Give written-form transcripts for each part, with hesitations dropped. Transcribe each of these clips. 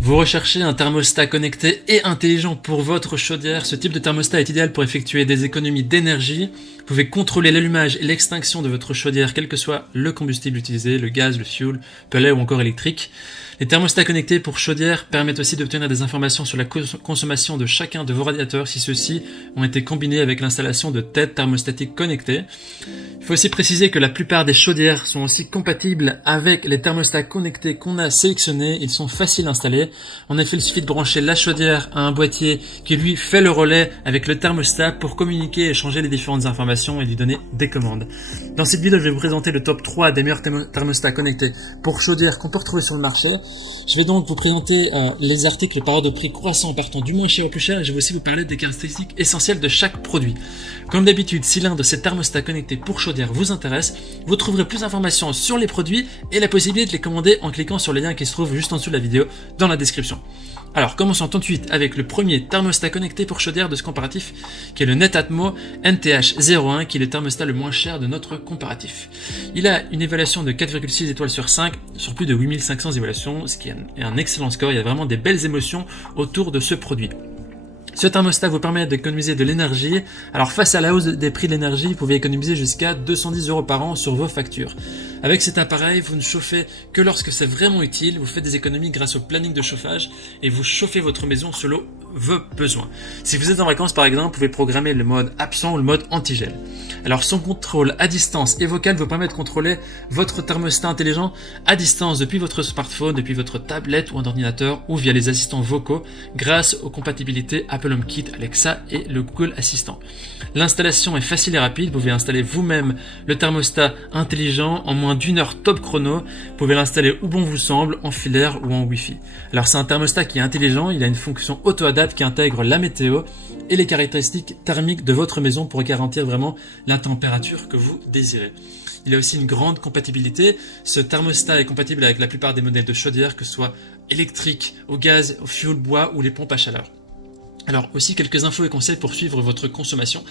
Vous recherchez un thermostat connecté et intelligent pour votre chaudière. Ce type de thermostat est idéal pour effectuer des économies d'énergie. Vous pouvez contrôler l'allumage et l'extinction de votre chaudière, quel que soit le combustible utilisé, le gaz, le fioul, pellet ou encore électrique. Les thermostats connectés pour chaudière permettent aussi d'obtenir des informations sur la consommation de chacun de vos radiateurs si ceux-ci ont été combinés avec l'installation de têtes thermostatiques connectées. Il faut aussi préciser que la plupart des chaudières sont aussi compatibles avec les thermostats connectés qu'on a sélectionnés. Ils sont faciles à installer. En effet, il suffit de brancher la chaudière à un boîtier qui lui fait le relais avec le thermostat pour communiquer et changer les différentes informations et lui donner des commandes. Dans cette vidéo, je vais vous présenter le top 3 des meilleurs thermostats connectés pour chaudière qu'on peut retrouver sur le marché. Je vais donc vous présenter les articles par ordre de prix croissant en partant du moins cher au plus cher et je vais aussi vous parler des caractéristiques essentielles de chaque produit. Comme d'habitude, si l'un de ces thermostats connectés pour chaudière vous intéresse, vous trouverez plus d'informations sur les produits et la possibilité de les commander en cliquant sur le lien qui se trouve juste en dessous de la vidéo dans la description. Alors commençons tout de suite avec le premier thermostat connecté pour chaudière de ce comparatif qui est le Netatmo NTH01 qui est le thermostat le moins cher de notre comparatif. Il a une évaluation de 4,6 étoiles sur 5 sur plus de 8500 évaluations, ce qui est un excellent score. Il y a vraiment des belles émotions autour de ce produit. Ce thermostat vous permet d'économiser de l'énergie. Alors face à la hausse des prix de l'énergie, vous pouvez économiser jusqu'à 210 € par an sur vos factures. Avec cet appareil, vous ne chauffez que lorsque c'est vraiment utile, vous faites des économies grâce au planning de chauffage et vous chauffez votre maison selon vos besoins. Si vous êtes en vacances par exemple, vous pouvez programmer le mode absent ou le mode anti-gel. Alors son contrôle à distance et vocal vous permet de contrôler votre thermostat intelligent à distance depuis votre smartphone, depuis votre tablette ou un ordinateur ou via les assistants vocaux grâce aux compatibilités Apple HomeKit, Alexa et le Google Assistant. L'installation est facile et rapide, vous pouvez installer vous-même le thermostat intelligent en moins d'1 heure top chrono. Vous pouvez l'installer où bon vous semble, en filaire ou en Wi-Fi. Alors c'est un thermostat qui est intelligent, il a une fonction auto-adapt qui intègre la météo et les caractéristiques thermiques de votre maison pour garantir vraiment la température que vous désirez. Il a aussi une grande compatibilité. Ce thermostat est compatible avec la plupart des modèles de chaudière, que ce soit électrique, au gaz, au fioul, bois ou les pompes à chaleur. Alors aussi quelques infos et conseils pour suivre votre consommation.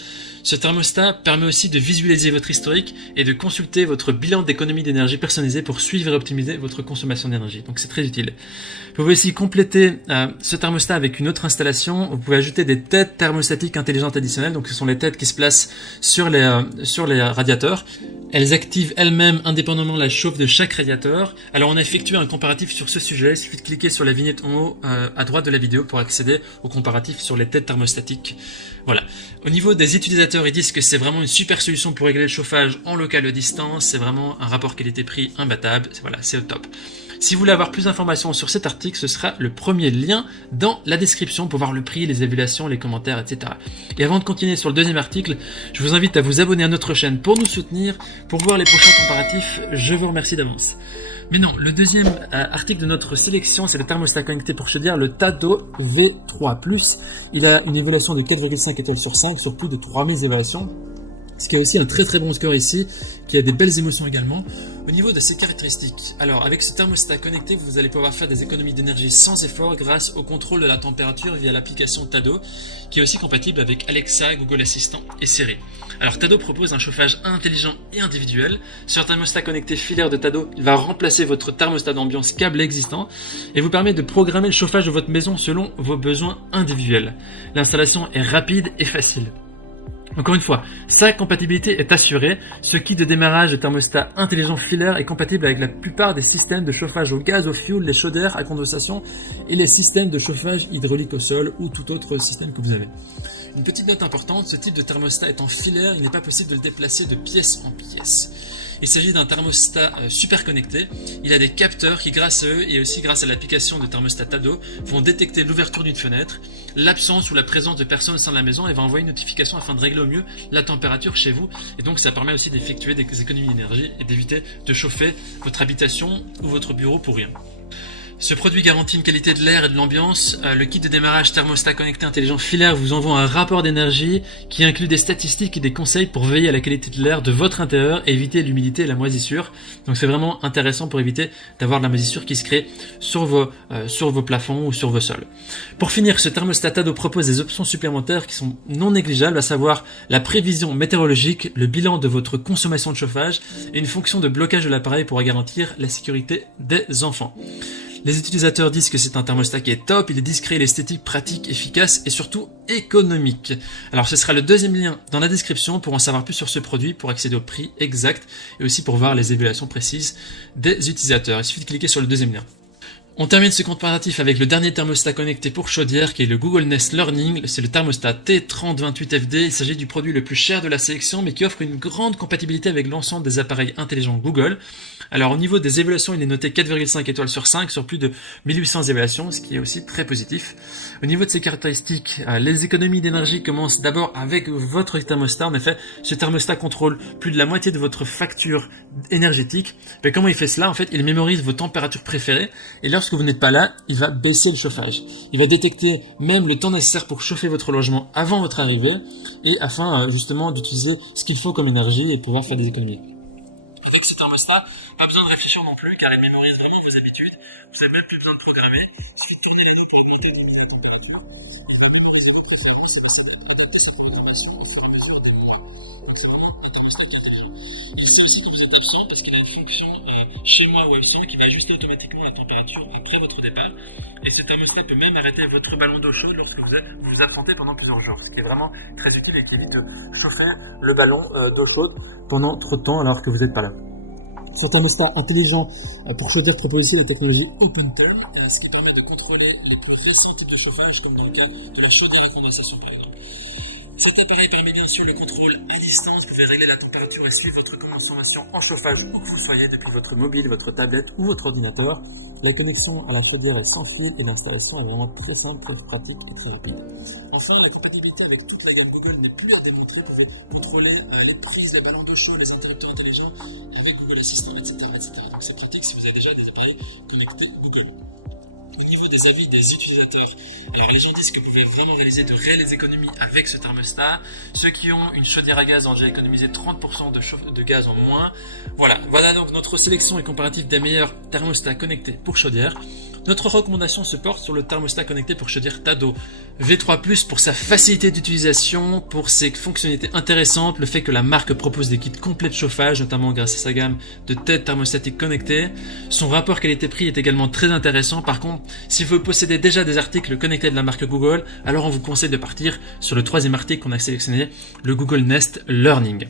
Ce thermostat permet aussi de visualiser votre historique et de consulter votre bilan d'économie d'énergie personnalisé pour suivre et optimiser votre consommation d'énergie. Donc c'est très utile. Vous pouvez aussi compléter ce thermostat avec une autre installation. Vous pouvez ajouter des têtes thermostatiques intelligentes additionnelles. Donc ce sont les têtes qui se placent sur les radiateurs. Elles activent elles-mêmes indépendamment la chauffe de chaque radiateur. Alors on a effectué un comparatif sur ce sujet. Il suffit de cliquer sur la vignette en haut à droite de la vidéo pour accéder au comparatif sur les têtes thermostatiques. Voilà. Au niveau des utilisateurs, ils disent que c'est vraiment une super solution pour régler le chauffage en local à distance. C'est vraiment un rapport qualité-prix imbattable. Voilà, c'est au top. Si vous voulez avoir plus d'informations sur cet article, ce sera le premier lien dans la description pour voir le prix, les évaluations, les commentaires, etc. Et avant de continuer sur le deuxième article, je vous invite à vous abonner à notre chaîne pour nous soutenir, pour voir les prochains comparatifs. Je vous remercie d'avance. Mais non, le deuxième article de notre sélection, c'est le thermostat connecté pour chaudière, le Tado V3+. Il a une évaluation de 4,5 étoiles sur 5 sur plus de 3000 évaluations. Ce qui est aussi un très très bon score ici, qui a des belles émotions également. Au niveau de ses caractéristiques, alors avec ce thermostat connecté, vous allez pouvoir faire des économies d'énergie sans effort grâce au contrôle de la température via l'application Tado, qui est aussi compatible avec Alexa, Google Assistant et Siri. Alors Tado propose un chauffage intelligent et individuel. Sur un thermostat connecté filaire de Tado, il va remplacer votre thermostat d'ambiance câble existant et vous permet de programmer le chauffage de votre maison selon vos besoins individuels. L'installation est rapide et facile. Encore une fois, sa compatibilité est assurée. Ce kit de démarrage de thermostat intelligent filaire est compatible avec la plupart des systèmes de chauffage au gaz, au fioul, les chaudières à condensation et les systèmes de chauffage hydraulique au sol ou tout autre système que vous avez. Une petite note importante, ce type de thermostat étant filaire, il n'est pas possible de le déplacer de pièce en pièce. Il s'agit d'un thermostat super connecté. Il a des capteurs qui, grâce à eux et aussi grâce à l'application de thermostat Tado, vont détecter l'ouverture d'une fenêtre, l'absence ou la présence de personnes au sein de la maison et va envoyer une notification afin de régler au mieux la température chez vous. Et donc ça permet aussi d'effectuer des économies d'énergie et d'éviter de chauffer votre habitation ou votre bureau pour rien. Ce produit garantit une qualité de l'air et de l'ambiance. Le kit de démarrage thermostat connecté intelligent filaire vous envoie un rapport d'énergie qui inclut des statistiques et des conseils pour veiller à la qualité de l'air de votre intérieur et éviter l'humidité et la moisissure. Donc c'est vraiment intéressant pour éviter d'avoir de la moisissure qui se crée sur vos plafonds ou sur vos sols. Pour finir, ce thermostat Tado propose des options supplémentaires qui sont non négligeables, à savoir la prévision météorologique, le bilan de votre consommation de chauffage et une fonction de blocage de l'appareil pour garantir la sécurité des enfants. Les utilisateurs disent que c'est un thermostat qui est top, il est discret, il est esthétique, pratique, efficace et surtout économique. Alors ce sera le deuxième lien dans la description pour en savoir plus sur ce produit, pour accéder au prix exact et aussi pour voir les évaluations précises des utilisateurs. Il suffit de cliquer sur le deuxième lien. On termine ce comparatif avec le dernier thermostat connecté pour chaudière qui est le Google Nest Learning. C'est le thermostat T3028FD. Il s'agit du produit le plus cher de la sélection mais qui offre une grande compatibilité avec l'ensemble des appareils intelligents Google. Alors au niveau des évaluations, il est noté 4,5 étoiles sur 5 sur plus de 1800 évaluations, ce qui est aussi très positif. Au niveau de ses caractéristiques, les économies d'énergie commencent d'abord avec votre thermostat. En effet, ce thermostat contrôle plus de la moitié de votre facture énergétique. Mais comment il fait cela? En fait, il mémorise vos températures préférées et lorsque vous n'êtes pas là, il va baisser le chauffage. Il va détecter même le temps nécessaire pour chauffer votre logement avant votre arrivée et afin justement d'utiliser ce qu'il faut comme énergie et pouvoir faire des économies. Avec ce thermostat, pas besoin de réfléchir non plus car il mémorise vraiment vos habitudes. Vous n'avez même plus besoin de programmer. Il suffit de tourner les pour augmenter de nouvelles températures. Il va mémoriser votre zone et ça va adapter sa programmation au fur et à mesure des mois. Donc c'est vraiment un thermostat qui est intelligent. Il sait aussi quand vous êtes absent parce qu'il a une fonction chez moi ou absent qui va ajuster automatiquement la température après votre départ. Et ce thermostat peut même arrêter votre ballon d'eau chaude lorsque vous absentez pendant plusieurs jours, ce qui est vraiment très utile et qui évite de chauffer le ballon d'eau chaude pendant trop de temps alors que vous n'êtes pas là. Ce thermostat intelligent pour chaudière propose aussi la technologie OpenTherm, ce qui permet de contrôler les plus récents types de chauffage, comme dans le cas de la chaudière à condensation par exemple. Cet appareil permet bien sûr le contrôle à distance. Vous pouvez régler la température et suivre votre consommation en chauffage où que vous soyez depuis votre mobile, votre tablette ou votre ordinateur. La connexion à la chaudière est sans fil et l'installation est vraiment très simple, très pratique et très rapide. Enfin, la compatibilité avec toute la gamme Google n'est plus à démontrer. Vous pouvez contrôler les prises, les ballons d'eau chaude, les interrupteurs intelligents avec Google Assistant, etc. Donc c'est pratique si vous avez déjà des appareils connectés Google. Au niveau des avis des utilisateurs, alors les gens disent que vous pouvez vraiment réaliser de réelles économies avec ce thermostat. Ceux qui ont une chaudière à gaz ont déjà économisé 30% de gaz en moins. Voilà donc notre sélection et comparatif des meilleurs thermostats connectés pour chaudière. Notre recommandation se porte sur le thermostat connecté pour chaudière Tado V3+, pour sa facilité d'utilisation, pour ses fonctionnalités intéressantes, le fait que la marque propose des kits complets de chauffage, notamment grâce à sa gamme de têtes thermostatiques connectées. Son rapport qualité-prix est également très intéressant. Par contre, si vous possédez déjà des articles connectés de la marque Google, alors on vous conseille de partir sur le troisième article qu'on a sélectionné, le Google Nest Learning.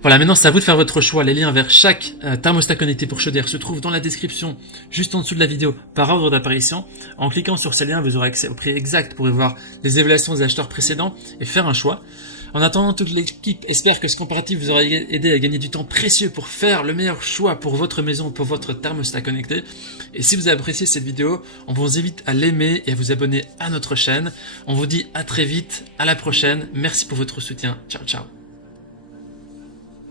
Voilà, maintenant c'est à vous de faire votre choix. Les liens vers chaque thermostat connecté pour chaudière se trouvent dans la description, juste en dessous de la vidéo, par ordre d'apparition. En cliquant sur ces liens, vous aurez accès au prix exact pour y voir les évaluations des acheteurs précédents et faire un choix. En attendant, toute l'équipe espère que ce comparatif vous aura aidé à gagner du temps précieux pour faire le meilleur choix pour votre maison, pour votre thermostat connecté. Et si vous avez apprécié cette vidéo, on vous invite à l'aimer et à vous abonner à notre chaîne. On vous dit à très vite, à la prochaine. Merci pour votre soutien. Ciao, ciao.